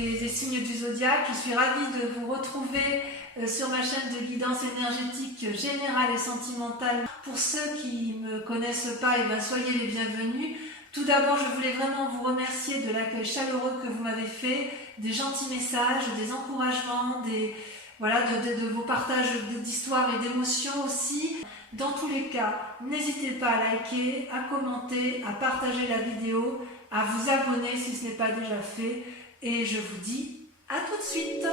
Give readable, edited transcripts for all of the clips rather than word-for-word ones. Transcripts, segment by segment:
des signes du zodiaque. Je suis ravie de vous retrouver sur ma chaîne de guidance énergétique générale et sentimentale. Pour ceux qui ne me connaissent pas, soyez les bienvenus. Tout d'abord, je voulais vraiment vous remercier de l'accueil chaleureux que vous m'avez fait, des gentils messages, des encouragements, de vos partages d'histoires et d'émotions aussi. Dans tous les cas, n'hésitez pas à liker, à commenter, à partager la vidéo, à vous abonner si ce n'est pas déjà fait. Et je vous dis à tout de suite.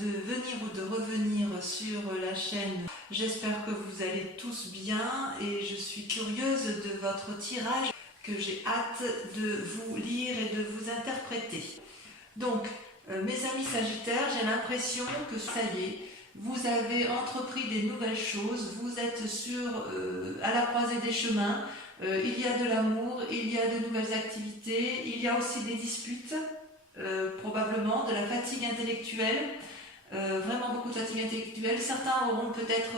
De venir ou de revenir sur la chaîne. J'espère que vous allez tous bien et je suis curieuse de votre tirage que j'ai hâte de vous lire et de vous interpréter. Donc, mes amis Sagittaires, j'ai l'impression que ça y est, vous avez entrepris des nouvelles choses, vous êtes à la croisée des chemins, il y a de l'amour, il y a de nouvelles activités, il y a aussi des disputes, probablement de la fatigue intellectuelle. Vraiment beaucoup de fatigue intellectuelle. Certains auront peut-être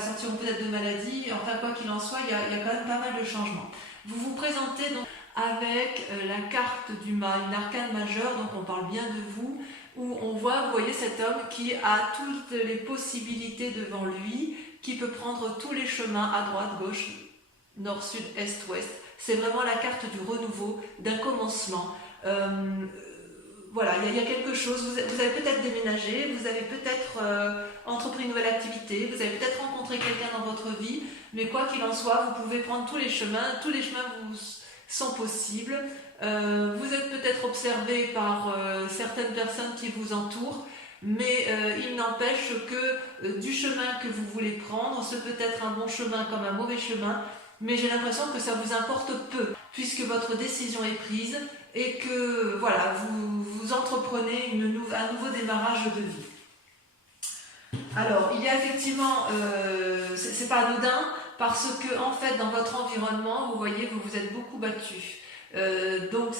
sortiront peut-être de maladie. Enfin, quoi qu'il en soit, il y a quand même pas mal de changements. Vous vous présentez donc avec la carte du une arcane majeure, donc on parle bien de vous, où vous voyez cet homme qui a toutes les possibilités devant lui, qui peut prendre tous les chemins à droite, gauche, nord, sud, est, ouest. C'est vraiment la carte du renouveau, d'un commencement. Voilà, il y a quelque chose, vous avez peut-être déménagé, vous avez peut-être entrepris une nouvelle activité, vous avez peut-être rencontré quelqu'un dans votre vie, mais quoi qu'il en soit, vous pouvez prendre tous les chemins vous sont possibles. Vous êtes peut-être observé par certaines personnes qui vous entourent, mais il n'empêche que du chemin que vous voulez prendre, ce peut être un bon chemin comme un mauvais chemin, mais j'ai l'impression que ça vous importe peu, puisque votre décision est prise et que voilà, vous entreprenez un nouveau démarrage de vie. Alors, il y a effectivement, c'est pas anodin, parce que en fait, dans votre environnement, vous voyez, vous vous êtes beaucoup battu. Donc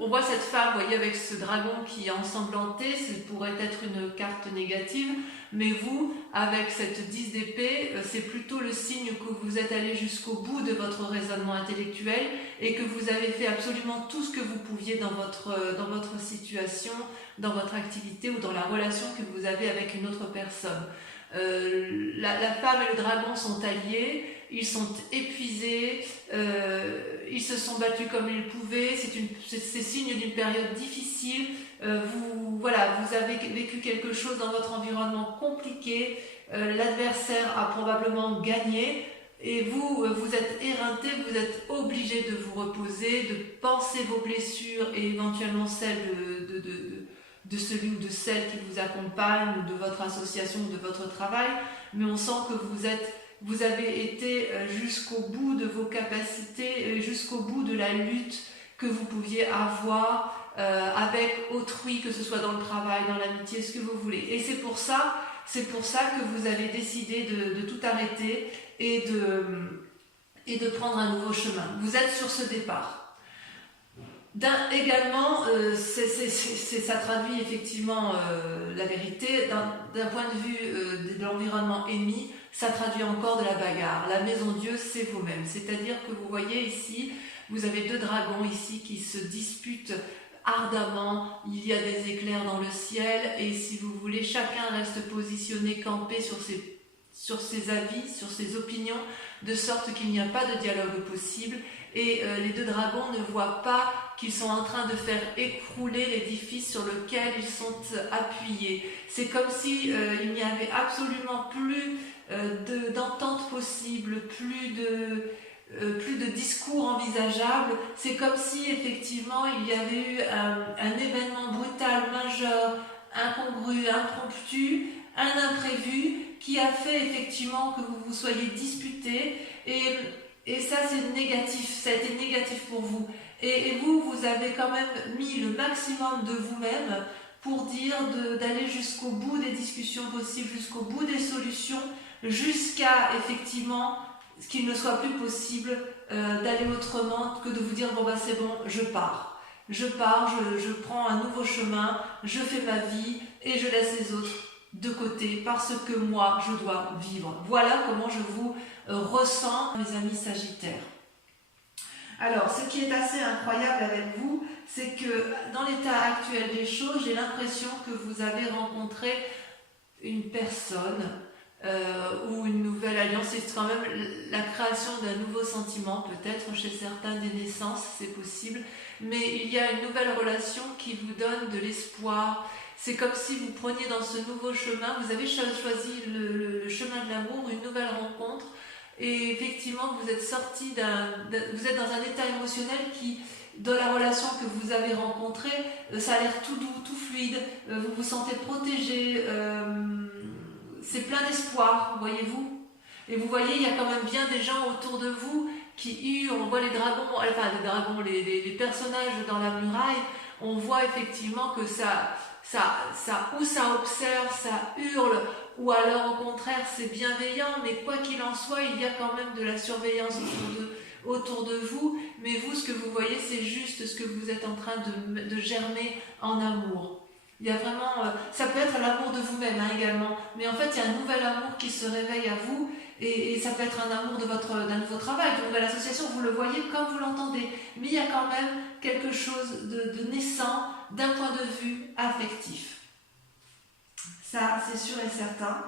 on voit cette femme, vous voyez, avec ce dragon qui est ensanglanté, ça pourrait être une carte négative, mais vous, avec cette 10 d'épée, c'est plutôt le signe que vous êtes allé jusqu'au bout de votre raisonnement intellectuel et que vous avez fait absolument tout ce que vous pouviez dans votre situation, dans votre activité ou dans la relation que vous avez avec une autre personne. La femme et le dragon sont alliés, ils sont épuisés, ils se sont battus comme ils pouvaient, c'est signe d'une période difficile, vous avez vécu quelque chose dans votre environnement compliqué, l'adversaire a probablement gagné et vous êtes éreinté, vous êtes obligé de vous reposer, de penser vos blessures et éventuellement celles de celui ou de celle qui vous accompagne ou de votre association ou de votre travail, mais on sent que vous avez été jusqu'au bout de vos capacités, jusqu'au bout de la lutte que vous pouviez avoir avec autrui, que ce soit dans le travail, dans l'amitié, ce que vous voulez. Et c'est pour ça que vous avez décidé de tout arrêter et de prendre un nouveau chemin. Vous êtes sur ce départ. Également, ça traduit effectivement la vérité. D'un point de vue de l'environnement émis, ça traduit encore de la bagarre. La maison Dieu, c'est vous-même. C'est-à-dire que vous voyez ici, vous avez deux dragons ici qui se disputent ardemment. Il y a des éclairs dans le ciel et si vous voulez, chacun reste positionné, campé sur ses avis, sur ses opinions, de sorte qu'il n'y a pas de dialogue possible. Et les deux dragons ne voient pas qu'ils sont en train de faire écrouler l'édifice sur lequel ils sont appuyés. C'est comme si il n'y avait absolument plus d'entente possible, plus de discours envisageable. C'est comme si effectivement il y avait eu un événement brutal, majeur, incongru, impromptu, un imprévu qui a fait effectivement que vous vous soyez disputés et Et ça, c'est négatif, ça a été négatif pour vous. Et vous, vous avez quand même mis le maximum de vous-même pour dire d'aller jusqu'au bout des discussions possibles, jusqu'au bout des solutions, jusqu'à effectivement ce qu'il ne soit plus possible d'aller autrement que de vous dire bon bah c'est bon, je pars, je prends un nouveau chemin, je fais ma vie et je laisse les autres de côté parce que moi je dois vivre. Voilà comment je vous ressens, mes amis Sagittaires. Alors, ce qui est assez incroyable avec vous, c'est que dans l'état actuel des choses, j'ai l'impression que vous avez rencontré une personne ou une nouvelle alliance. C'est quand même la création d'un nouveau sentiment, peut-être chez certains des naissances, c'est possible. Mais il y a une nouvelle relation qui vous donne de l'espoir. C'est comme si vous preniez dans ce nouveau chemin, vous avez choisi le chemin de l'amour, une nouvelle rencontre. Et effectivement, vous êtes sorti vous êtes dans un état émotionnel qui, dans la relation que vous avez rencontrée, ça a l'air tout doux, tout fluide, vous vous sentez protégé, c'est plein d'espoir, voyez-vous. Et vous voyez, il y a quand même bien des gens autour de vous qui hurlent, on voit les dragons, les personnages dans la muraille, on voit effectivement que ça observe, ça hurle, ou alors au contraire c'est bienveillant, mais quoi qu'il en soit, il y a quand même de la surveillance autour de vous, mais vous, ce que vous voyez, c'est juste ce que vous êtes en train de germer en amour. Il y a vraiment, ça peut être l'amour de vous-même également, mais en fait il y a un nouvel amour qui se réveille à vous, et ça peut être un amour d'un nouveau travail, d'une nouvelle association, vous le voyez comme vous l'entendez, mais il y a quand même quelque chose de naissant d'un point de vue affectif. Ça, c'est sûr et certain.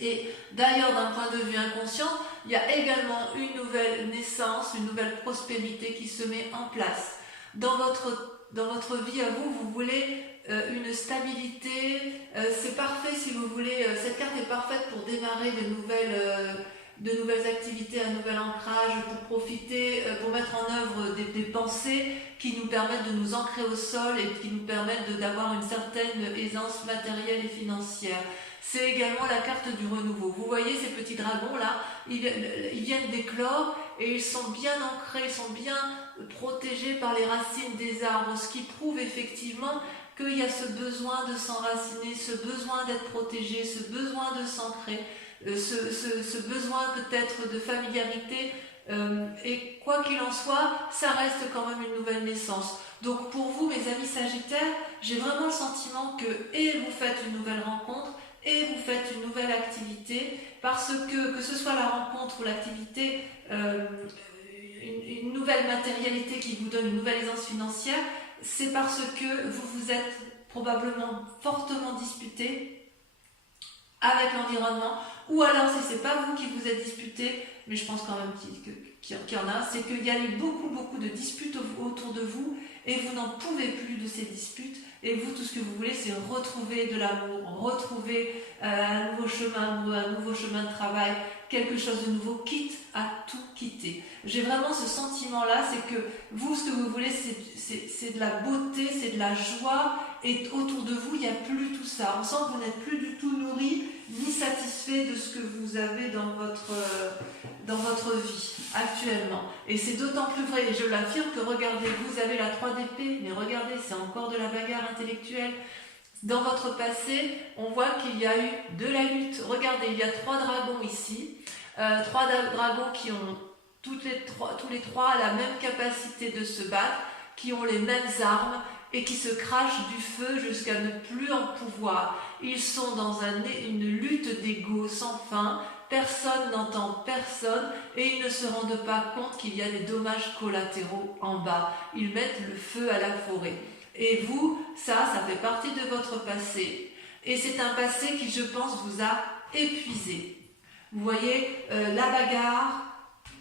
Et d'ailleurs, d'un point de vue inconscient, il y a également une nouvelle naissance, une nouvelle prospérité qui se met en place. Dans votre vie à vous, vous voulez une stabilité, c'est parfait si vous voulez, cette carte est parfaite pour démarrer de nouvelles activités, un nouvel ancrage, pour profiter, pour mettre en œuvre des pensées qui nous permettent de nous ancrer au sol et qui nous permettent d'avoir une certaine aisance matérielle et financière. C'est également la carte du renouveau. Vous voyez ces petits dragons là, ils viennent d'éclore et ils sont bien ancrés, ils sont bien protégés par les racines des arbres, ce qui prouve effectivement qu'il y a ce besoin de s'enraciner, ce besoin d'être protégé, ce besoin de s'ancrer, ce besoin peut-être de familiarité, et quoi qu'il en soit, ça reste quand même une nouvelle naissance. Donc pour vous, mes amis Sagittaires, j'ai vraiment le sentiment que vous faites une nouvelle rencontre et vous faites une nouvelle activité, parce que ce soit la rencontre ou l'activité, une nouvelle matérialité qui vous donne une nouvelle aisance financière, c'est parce que vous vous êtes probablement fortement disputé avec l'environnement, ou alors si c'est pas vous qui vous êtes disputé, mais je pense quand même qu'il y en a, c'est qu'il y a eu beaucoup de disputes autour de vous et vous n'en pouvez plus de ces disputes, et vous, tout ce que vous voulez, c'est retrouver de l'amour, retrouver un nouveau chemin de travail, quelque chose de nouveau, quitte à tout quitter. J'ai vraiment ce sentiment-là, c'est que vous, ce que vous voulez, c'est de la beauté, c'est de la joie, et autour de vous, il n'y a plus tout ça. On sent que vous n'êtes plus du tout nourri, ni satisfait de ce que vous avez dans votre vie actuellement. Et c'est d'autant plus vrai, et je l'affirme, que regardez, vous avez la 3 d'épée, mais regardez, c'est encore de la bagarre intellectuelle. Dans votre passé, on voit qu'il y a eu de la lutte. Regardez, il y a 3 dragons ici, 3 dragons qui ont tous les trois la même capacité de se battre, qui ont les mêmes armes et qui se crachent du feu jusqu'à ne plus en pouvoir. Ils sont dans une lutte d'ego sans fin, personne n'entend personne et ils ne se rendent pas compte qu'il y a des dommages collatéraux en bas. Ils mettent le feu à la forêt. Et vous, ça fait partie de votre passé. Et c'est un passé qui, je pense, vous a épuisé. Vous voyez, la bagarre,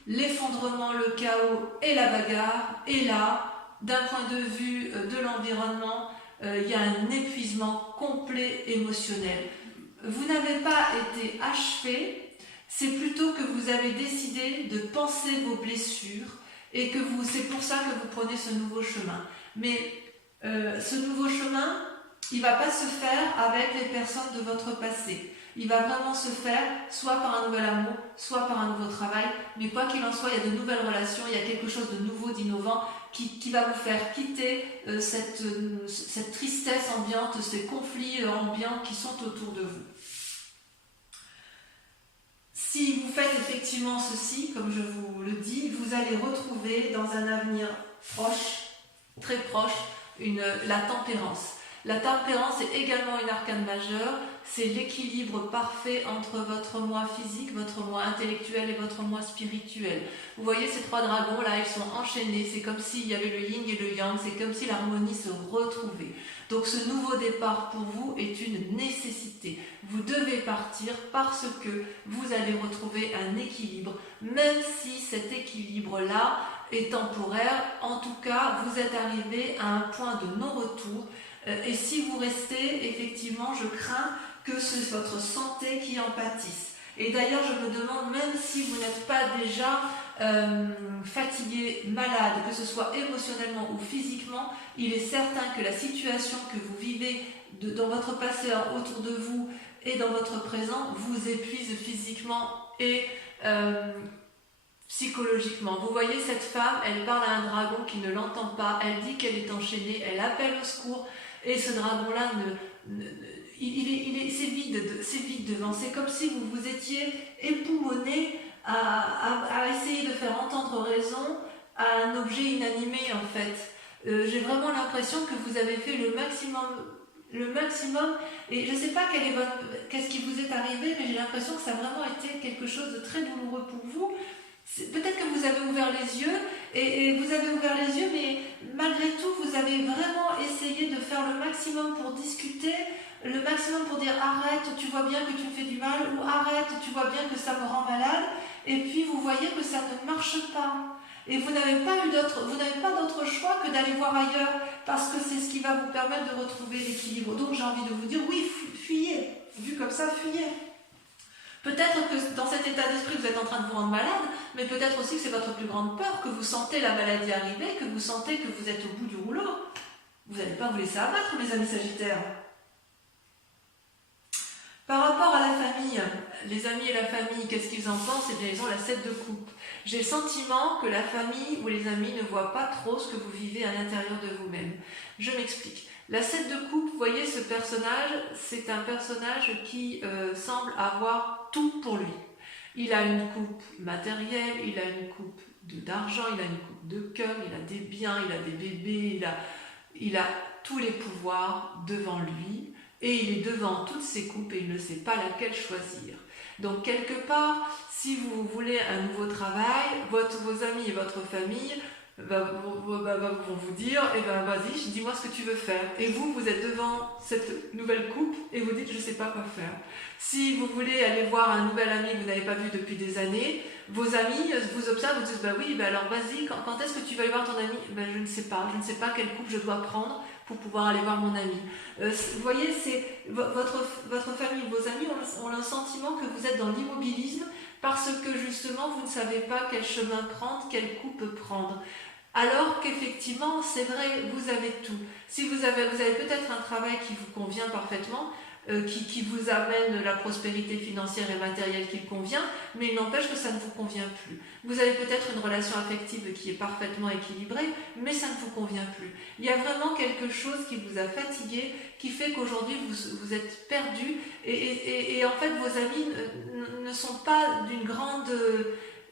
l'effondrement, le chaos et la bagarre, et là, d'un point de vue de l'environnement, il y a un épuisement complet émotionnel. Vous n'avez pas été achevé, c'est plutôt que vous avez décidé de penser vos blessures et que c'est pour ça que vous prenez ce nouveau chemin. Mais ce nouveau chemin, il ne va pas se faire avec les personnes de votre passé. Il va vraiment se faire soit par un nouvel amour, soit par un nouveau travail, mais quoi qu'il en soit, il y a de nouvelles relations, il y a quelque chose de nouveau, d'innovant qui va vous faire quitter cette tristesse ambiante, ces conflits ambiants qui sont autour de vous. Si vous faites effectivement ceci, comme je vous le dis, vous allez retrouver dans un avenir proche, très proche, la tempérance. La tempérance est également une arcane majeure, c'est l'équilibre parfait entre votre moi physique, votre moi intellectuel et votre moi spirituel. Vous voyez ces trois dragons là, ils sont enchaînés, c'est comme s'il y avait le yin et le yang, c'est comme si l'harmonie se retrouvait. Donc ce nouveau départ pour vous est une nécessité. Vous devez partir parce que vous allez retrouver un équilibre, même si cet équilibre-là est temporaire. En tout cas, vous êtes arrivé à un point de non-retour. Et si vous restez, effectivement, je crains que c'est votre santé qui en pâtisse. Et d'ailleurs, je me demande, même si vous n'êtes pas déjà fatigué, malade, que ce soit émotionnellement ou physiquement, il est certain que la situation que vous vivez dans votre passé autour de vous et dans votre présent vous épuise physiquement et psychologiquement. Vous voyez cette femme, elle parle à un dragon qui ne l'entend pas, elle dit qu'elle est enchaînée, elle appelle au secours, et ce dragon-là, c'est vide devant. C'est comme si vous vous étiez époumoné à essayer de faire entendre raison à un objet inanimé, en fait. J'ai vraiment l'impression que vous avez fait le maximum, et je ne sais pas qu'est-ce qui vous est arrivé, mais j'ai l'impression que ça a vraiment été quelque chose de très douloureux pour vous. Peut-être que vous avez ouvert les yeux, et vous avez ouvert les yeux, mais malgré tout, vous avez vraiment essayé de faire le maximum pour discuter, le maximum pour dire arrête, tu vois bien que tu me fais du mal, ou arrête, tu vois bien que ça me rend malade, et puis vous voyez que ça ne marche pas. Et vous n'avez pas d'autre choix que d'aller voir ailleurs, parce que c'est ce qui va vous permettre de retrouver l'équilibre. Donc j'ai envie de vous dire, oui, fuyez, vu comme ça, fuyez. Peut-être que dans cet état d'esprit, vous êtes en train de vous rendre malade, mais peut-être aussi que c'est votre plus grande peur, que vous sentez la maladie arriver, que vous sentez que vous êtes au bout du rouleau. Vous n'allez pas vous laisser abattre, mes amis Sagittaires. Par rapport à la famille, les amis et la famille, qu'est-ce qu'ils en pensent? Eh bien, ils ont la 7 de coupe. J'ai le sentiment que la famille ou les amis ne voient pas trop ce que vous vivez à l'intérieur de vous-même. Je m'explique. La 7 de coupe, vous voyez ce personnage, c'est un personnage qui semble avoir tout pour lui. Il a une coupe matérielle, il a une coupe d'argent, il a une coupe de cœur, il a des biens, il a des bébés, il a tous les pouvoirs devant lui et il est devant toutes ces coupes et il ne sait pas laquelle choisir. Donc quelque part, si vous voulez un nouveau travail, vos amis et votre famille vont vous dire, eh ben vas-y, dis-moi ce que tu veux faire. Et vous êtes devant cette nouvelle coupe et vous dites, je ne sais pas quoi faire. Si vous voulez aller voir un nouvel ami que vous n'avez pas vu depuis des années, vos amis vous observent, vous disent, bah oui, bah alors vas-y, quand est-ce que tu vas aller voir ton ami? Ben je ne sais pas quelle coupe je dois prendre pour pouvoir aller voir mon ami. Vous voyez, c'est votre famille, vos amis ont le sentiment que vous êtes dans l'immobilisme parce que justement vous ne savez pas quel chemin prendre, quelle coupe prendre. Alors qu'effectivement, c'est vrai, vous avez tout. Si vous avez peut-être un travail qui vous convient parfaitement, qui vous amène la prospérité financière et matérielle qui convient, mais il n'empêche que ça ne vous convient plus. Vous avez peut-être une relation affective qui est parfaitement équilibrée, mais ça ne vous convient plus. Il y a vraiment quelque chose qui vous a fatigué, qui fait qu'aujourd'hui vous êtes perdu, et en fait vos amis ne sont pas d'une grande...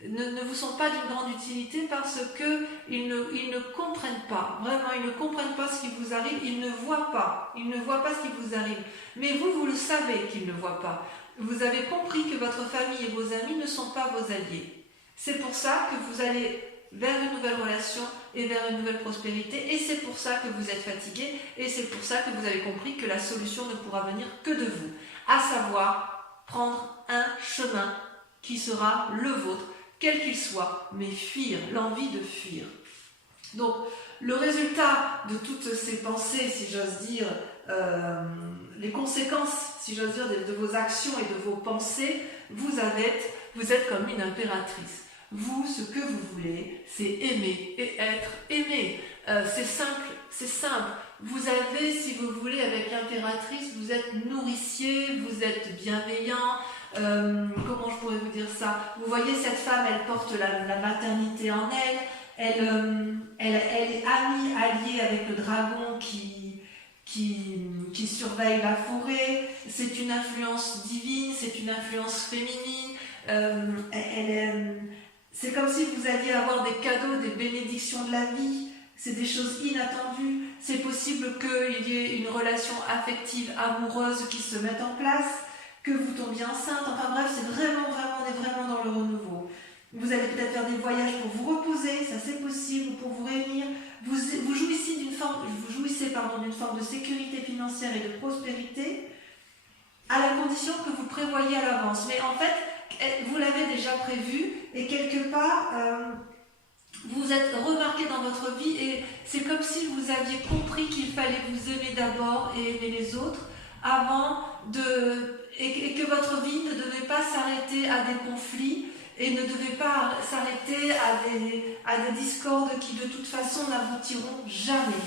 ne vous sont pas d'une grande utilité parce qu'ils ne comprennent pas, vraiment ils ne comprennent pas ce qui vous arrive, ils ne voient pas ce qui vous arrive. Mais vous le savez qu'ils ne voient pas. Vous avez compris que votre famille et vos amis ne sont pas vos alliés. C'est pour ça que vous allez vers une nouvelle relation et vers une nouvelle prospérité, et c'est pour ça que vous êtes fatigué, et c'est pour ça que vous avez compris que la solution ne pourra venir que de vous, à savoir prendre un chemin qui sera le vôtre, quel qu'il soit, mais fuir, l'envie de fuir. Donc, le résultat de toutes ces pensées, si j'ose dire, les conséquences, si j'ose dire, de vos actions et de vos pensées, vous êtes comme une impératrice. Vous, ce que vous voulez, c'est aimer et être aimé. C'est simple, c'est simple. Vous avez, si vous voulez, avec l'impératrice, vous êtes nourricier, vous êtes bienveillant. Comment je pourrais vous dire ça? Vous voyez, cette femme, elle porte la maternité en elle. Elle est amie, alliée avec le dragon qui surveille la forêt. C'est une influence divine, c'est une influence féminine. C'est comme si vous alliez avoir des cadeaux, des bénédictions de la vie. C'est des choses inattendues. C'est possible qu'il y ait une relation affective, amoureuse qui se mette en place, que vous tombiez enceinte. Enfin bref, c'est vraiment, on est vraiment dans le renouveau. Vous allez peut-être faire des voyages pour vous reposer, ça c'est possible, pour vous réunir. Vous jouissez d'une forme de sécurité financière et de prospérité, à la condition que vous prévoyez à l'avance. Mais en fait, vous l'avez déjà prévu, et quelque part, vous êtes remarqué dans votre vie, et c'est comme si vous aviez compris qu'il fallait vous aimer d'abord et aimer les autres, et que votre vie ne devait pas s'arrêter à des conflits, et ne devait pas s'arrêter à des discordes qui de toute façon n'aboutiront jamais.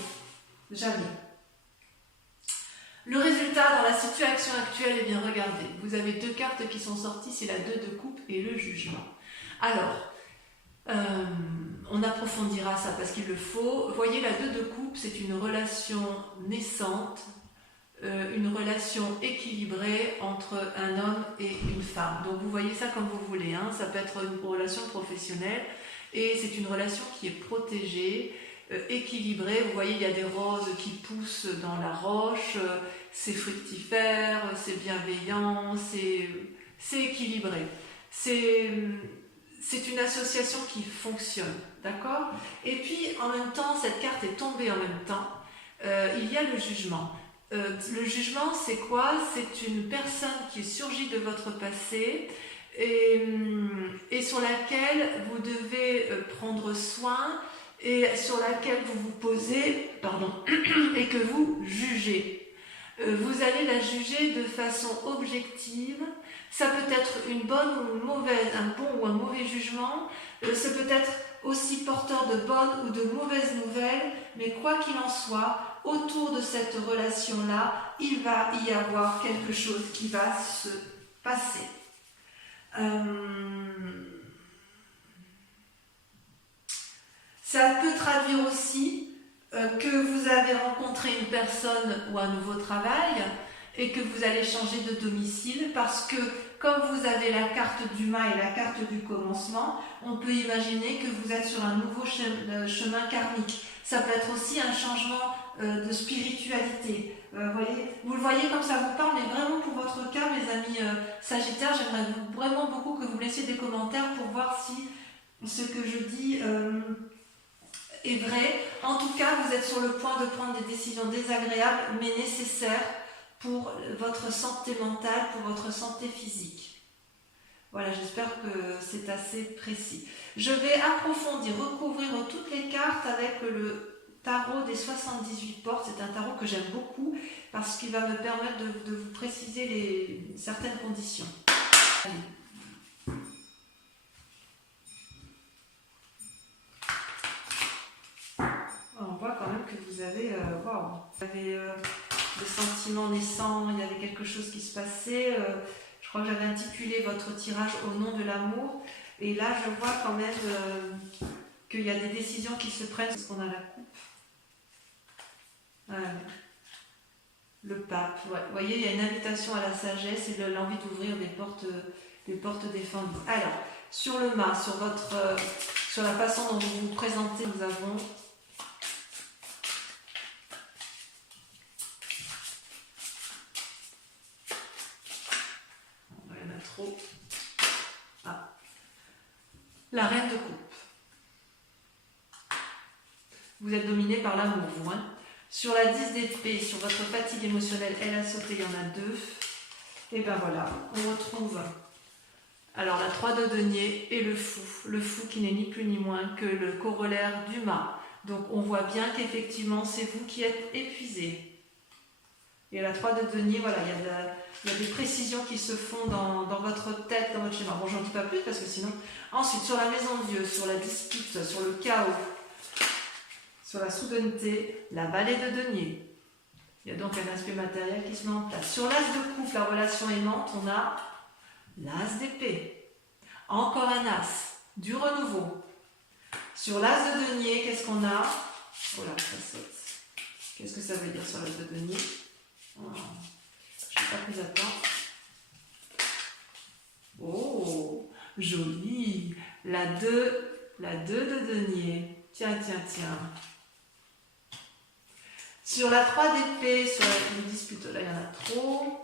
Jamais. Le résultat dans la situation actuelle, eh bien regardez, vous avez deux cartes qui sont sorties, c'est la 2 de coupe et le jugement. Alors, on approfondira ça parce qu'il le faut. Voyez, la 2 de coupe, c'est une relation naissante, une relation équilibrée entre un homme et une femme. Donc vous voyez ça comme vous voulez, hein. Ça peut être une relation professionnelle et c'est une relation qui est protégée, équilibrée. Vous voyez, il y a des roses qui poussent dans la roche, c'est fructifère, c'est bienveillant, c'est équilibré. C'est une association qui fonctionne, d'accord? Et puis en même temps, cette carte est tombée en même temps, il y a le jugement. Le jugement, c'est quoi? C'est une personne qui surgit de votre passé et sur laquelle vous devez prendre soin et sur laquelle vous vous posez, et que vous jugez. Vous allez la juger de façon objective. Ça peut être une bonne ou une mauvaise, un bon ou un mauvais jugement. Ça peut être aussi porteur de bonnes ou de mauvaises nouvelles, mais quoi qu'il en soit, autour de cette relation-là, il va y avoir quelque chose qui va se passer. Ça peut traduire aussi que vous avez rencontré une personne ou un nouveau travail et que vous allez changer de domicile parce que comme vous avez la carte du mât et la carte du commencement, on peut imaginer que vous êtes sur un nouveau chemin karmique. Ça peut être aussi un changement de spiritualité. Vous le voyez comme ça vous parle, mais vraiment pour votre cas, mes amis Sagittaires, j'aimerais vraiment beaucoup que vous me laissiez des commentaires pour voir si ce que je dis est vrai. En tout cas, vous êtes sur le point de prendre des décisions désagréables, mais nécessaires pour votre santé mentale, pour votre santé physique. Voilà, j'espère que c'est assez précis. Je vais approfondir, recouvrir toutes les cartes avec le tarot des 78 portes. C'est un tarot que j'aime beaucoup parce qu'il va me permettre de vous préciser certaines conditions. Allez. On voit quand même que vous avez, des sentiments naissants, il y avait quelque chose qui se passait. Je crois que j'avais intitulé votre tirage au nom de l'amour. Et là, je vois quand même qu'il y a des décisions qui se prennent parce qu'on a la coupe. Voilà. Le pape. Ouais. Vous voyez, il y a une invitation à la sagesse et l'envie d'ouvrir des portes défendues. Alors, sur le mât, sur la façon dont vous vous présentez, nous avons... La reine de coupe. Vous êtes dominé par l'amour, vous. Hein. Sur la 10 d'épée, sur votre fatigue émotionnelle, elle a sauté, il y en a 2. Et ben voilà, on retrouve alors la 3 de denier et le fou. Le fou qui n'est ni plus ni moins que le corollaire du mât. Donc on voit bien qu'effectivement, c'est vous qui êtes épuisé. Et la 3 de denier, voilà, il y a des précisions qui se font dans votre tête, dans votre schéma. Bon, j'en dis pas plus parce que sinon... Ensuite, sur la maison de Dieu, sur la dispute, sur le chaos, sur la soudaineté, la vallée de denier. Il y a donc un aspect matériel qui se met en place. Sur l'as de coupe, la relation aimante, on a l'as d'épée. Encore un as, du renouveau. Sur l'as de denier, qu'est-ce qu'on a? Oh là, ça saute. Qu'est-ce que ça veut dire sur l'as de denier? Oh, je n'ai pas pris à temps. Oh, joli. La 2 de denier. Tiens, tiens, tiens. Sur la 3 d'épée, sur la dispute, là il y en a trop.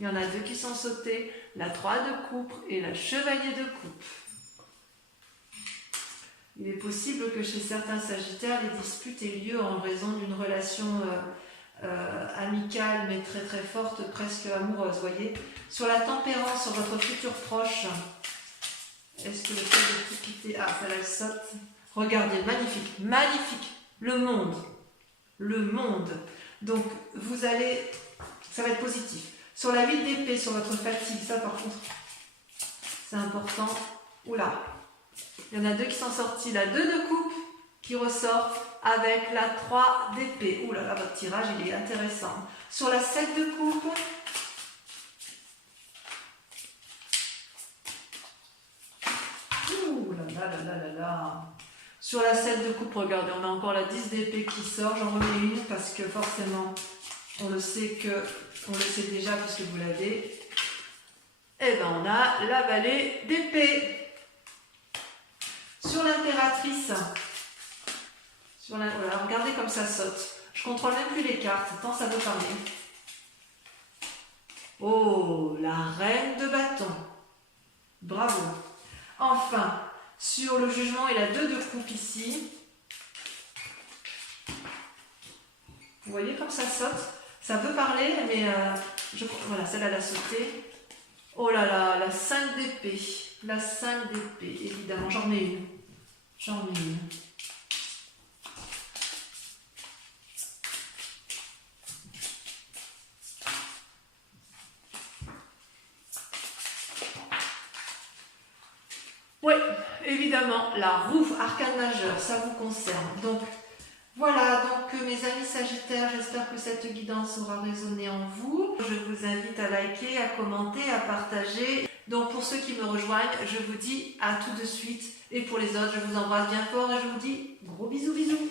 Il y en a 2 qui sont sautés, la 3 de coupe et la chevalier de coupe. Il est possible que chez certains sagittaires, les disputes aient lieu en raison d'une relation amicale mais très très forte, presque amoureuse, voyez. Sur la tempérance, sur votre futur proche, est-ce que le fait de tout quitter... Ah, ça la saute. Regardez, magnifique, magnifique. Le monde. Le monde. Donc, vous allez... Ça va être positif. Sur la 8 d'épée, sur votre fatigue, ça par contre, c'est important. Oula, il y en a 2 qui sont sortis. La 2 de coupe qui ressort avec la 3 d'épée. Oula, là, votre tirage, il est intéressant. Sur la 7 de coupe... Sur la 7 de coupe, regardez, on a encore la 10 d'épée qui sort. J'en remets une parce que forcément, on le sait déjà puisque vous l'avez. Et ben on a la vallée d'épée. Sur l'impératrice, voilà, regardez comme ça saute. Je contrôle même plus les cartes, tant ça veut parler. Oh, la reine de bâton. Bravo. Enfin, sur le jugement et la 2 de coupe ici, vous voyez comme ça saute. Ça peut parler, mais voilà, celle-là elle a sauté. Oh là là, la 5 d'épée. La 5 d'épée, évidemment, j'en mets une. J'en mets une. Oui, évidemment, la roue, arcane majeur, ça vous concerne. Donc, voilà, donc mes amis sagittaires, j'espère que cette guidance aura résonné en vous. Je vous invite à liker, à commenter, à partager. Donc pour ceux qui me rejoignent, je vous dis à tout de suite. Et pour les autres, je vous embrasse bien fort et je vous dis gros bisous bisous.